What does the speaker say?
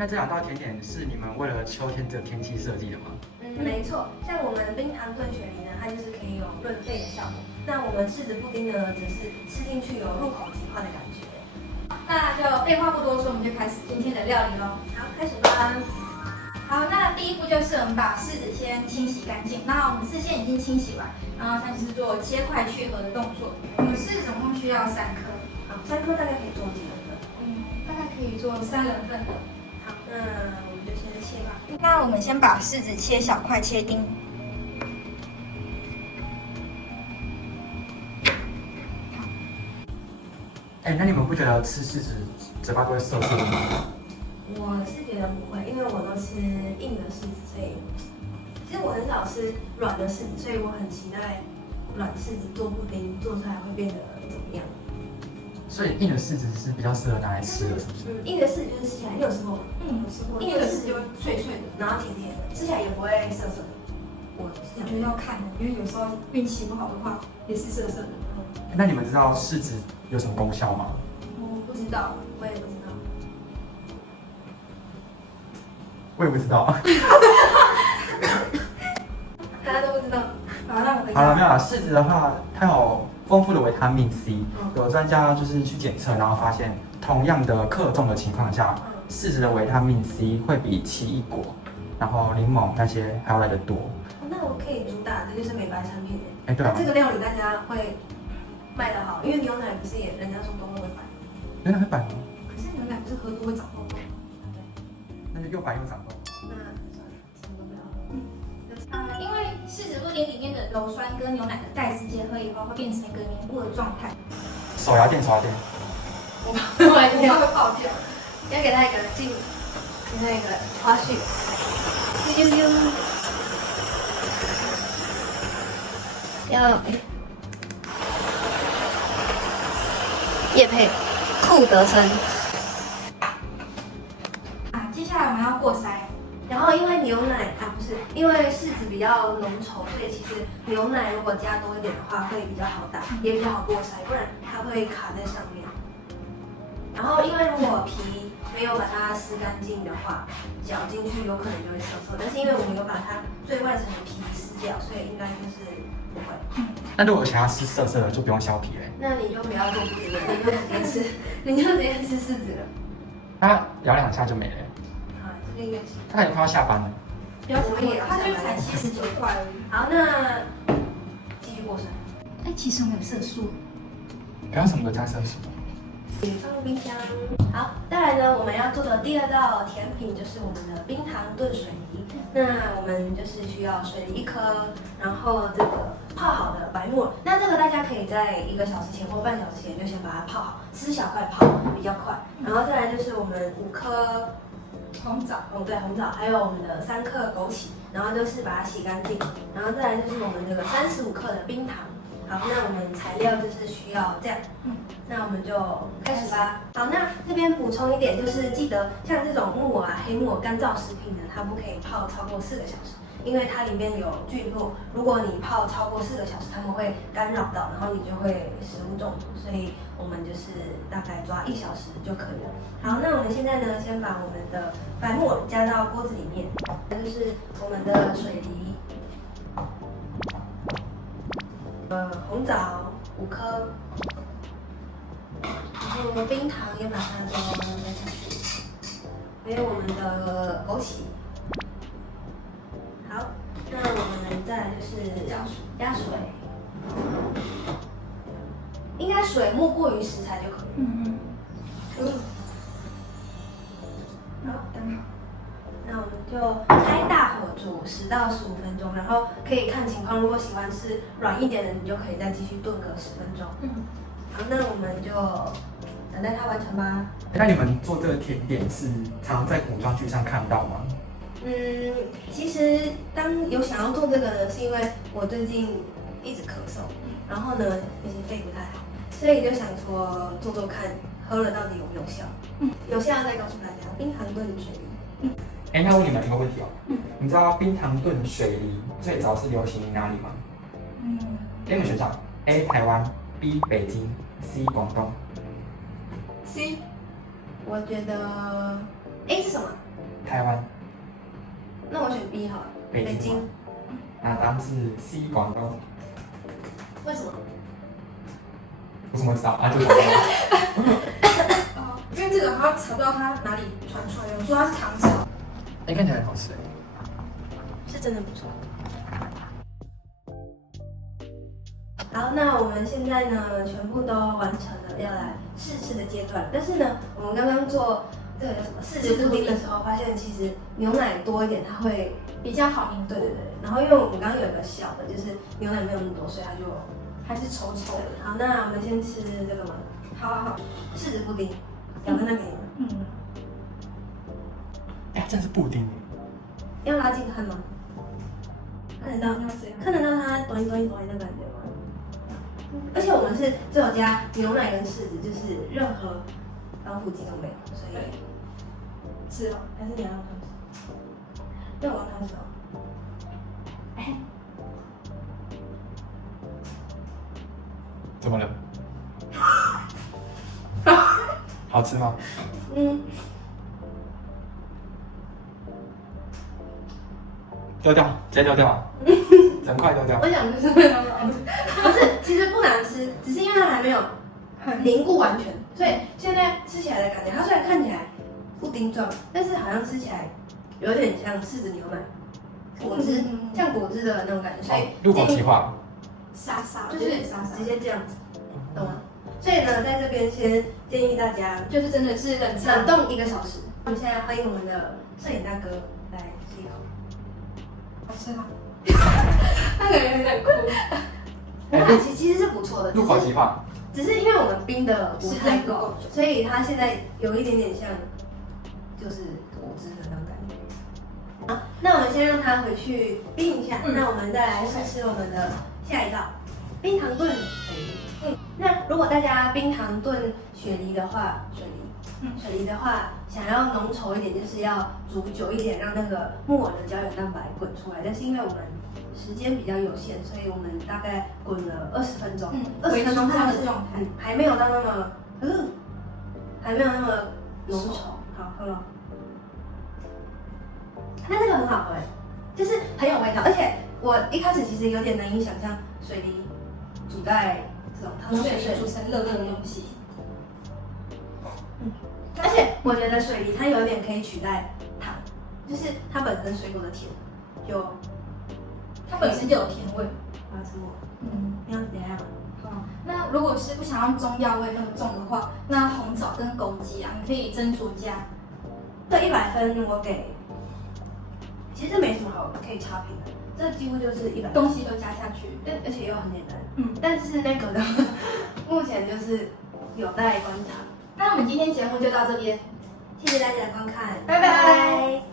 那这两道甜点是你们为了秋天这个天气设计的吗？没错，像我们冰糖炖雪梨呢，它就是可以有润肺的效果。那我们柿子布丁呢，则是吃进去有入口即化的感觉。那就废话不多说，我们就开始今天的料理喽。好，开始吧。好，那第一步就是我们把柿子先清洗干净。那我们事先已经清洗完，然后它就是做切块去核的动作。我们柿子总共需要3颗，好，3颗大概可以做几人份？大概可以做3人份的。好，那我们就先切吧。那我们先把柿子切小块，切丁。那你们不觉得吃柿子嘴巴都会涩涩的吗？我是觉得不会，因为我都吃硬的柿子，所以其实我很少吃软的柿子，所以我很期待软柿子做布丁做出来会变得怎么样。所以硬的柿子是比较适合拿来吃的，是不是？硬的柿子就是吃起来，你有吃过吗？我吃过，硬的柿子就会脆脆的，然后甜甜的，吃起来也不会涩涩的。我我觉得要看，因为有时候运气不好的话，也是涩涩的。那你们知道柿子有什么功效吗？我不知道，我也不知道。我也不知道。大家都不知道。好，那我回好了，家。没有啦。柿子的话，它有丰富的维他命 C，有专家就是去检测，然后发现同样的克重的情况下，柿子的维他命 C 会比奇异果、然后柠檬那些还要来得多。那我可以主打的就是美白产品。对啊那这个料理大家会卖得好，因为牛奶不是也人家说都会白。牛奶会白吗？可是牛奶不是喝多会长痘痘？那就又白又长痘。那算了，什么都不要。因为柿子布丁里面的鞣酸跟牛奶的钙质结合以后，会变成一个凝固的状态。手摇店，手摇店。我完全会爆掉。要给他一个那个花絮。啾啾啾。要业配酷德森。接下来我们要过筛。然后因为牛奶不是，因为柿子比较浓稠，所以其实牛奶如果加多一点的话会比较好打，也比较好过筛，不然它会卡在上面。然后因为如果皮没有把它撕干净的话，嚼进去有可能就会涩涩，但是因为我们有把它最外层的皮撕掉，所以应该就是不会。那如果想要吃涩涩的，就不用削皮嘞。那你就不要做布丁了，你就直接吃，你就直接吃柿子了。它摇2下就没了。好，这个应该是。它也快要下班了。不要可以，它就才79块而已。好，那继续过筛。其实我们有色素。不要什么都加色素。放入冰箱。好，再来呢，我们要做的第2道甜品就是我们的冰糖炖水梨。那我们就是需要水梨1颗，然后这个泡好的白木耳。那这个大家可以在1个小时前或半小时前就先把它泡好，撕小块泡比较快。然后再来就是我们5颗红枣，对，红枣，还有我们的3克枸杞，然后就是把它洗干净。然后再来就是我们这个35克的冰糖。好，那我们材料就是需要这样，那我们就开始吧。好，那这边补充一点，就是记得像这种木耳、黑木耳干燥食品呢，它不可以泡超过4个小时，因为它里面有菌落，如果你泡超过4个小时，它们会干扰到，然后你就会食物中毒，所以我们就是大概抓1小时就可以了。好，那我们现在呢，先把我们的白木耳加到锅子里面，这就是我们的水梨。红枣5颗，然后冰糖也把它都加下去，还有我们的枸杞。好，那我们再来就是加水，应该水莫过于食材就可以。好，等好。那我们就开大火煮10到15分钟，然后可以看情况，如果喜欢吃软一点的，你就可以再继续炖个10分钟。好，那我们就等待它完成吧。那你们做这个甜点是常在古装剧上看到吗？其实当有想要做这个呢，是因为我最近一直咳嗽，然后呢，已经肺不太好，所以就想说做做看，喝了到底有没有效？有效再告诉大家，冰糖炖水梨。那问你们一个问题哦，你知道冰糖炖水梨最早是流行于哪里吗？A 个选项 ：A 台湾，B 北京，C 广东。C，我觉得 A 是什么？台湾。那我选 B 好了，北京。那答案是 C 广东。为什么？我怎么知道啊？就广东。因为这个好像查不到它哪里传出来的，我说它是唐朝。哎，看起来很好吃哎。是真的不错。好，那我们现在呢，全部都完成了，要来试吃的阶段。但是呢，我们刚刚做这个叫什么试吃布丁的时候，发现其实牛奶多一点，它会比较好凝固。对对对。然后因为我们刚刚有一个小的，就是牛奶没有那么多，所以它就还是稠稠的。好，那我们先吃这个吗？好，柿子布丁，咬在那边。哎，真的是布丁。要拉近看吗？看得到，看得到它短一短的感觉吗？而且我们是只有加牛奶跟柿子，就是任何防腐剂都没有，所以吃哦，还是你要让它吃。对，我让它吃哦。哎，怎么了？好吃吗？丢掉，直接丢掉，整块丢掉。我想就是为了不是，其实不难吃，只是因为它还没有凝固完全，所以现在吃起来的感觉，它虽然看起来布丁状，但是好像吃起来有点像柿子牛奶果汁，像果汁的那种感觉。所以入口即化，沙沙，就是直接这样子，懂吗？所以呢，在这边先建议大家就是真的是冷冷冻1个小时。我们现在欢迎我们的摄影大哥来吃一口。好吃吗？那个人有点哭。其实是不错的，入口即化。只是因为我们冰的不太够，所以它现在有一点点像，就是果汁的那种感觉。好，那我们先让它回去冰一下，那我们再来试吃我们的下一道冰糖炖水梨。那如果大家冰糖炖雪梨的话，水梨的话，想要浓稠一点，就是要煮久一点，让那个木耳的胶原蛋白滚出来。但是因为我们时间比较有限，所以我们大概滚了20分钟。20分钟它是状态，还没有到那么，还没有那么浓稠。好，喝了。那这个很好喝哎，就是很有味道，而且我一开始其实有点难以想象水梨煮在这种汤水煮成热热的东西。而且我觉得水梨它有点可以取代糖，就是它本身水果的甜，它本身就有甜味。我要吃我，你要怎样？那如果是不想要中药味那么重的话，那红枣跟枸杞啊，你可以斟酌加。对，100分我给，其实这没什么好可以差评的，这几乎就是100分，东西都加下去，而且又很简单。但是那个呢，目前就是有待观察。那我们今天节目就到这边，谢谢大家的观看，拜拜。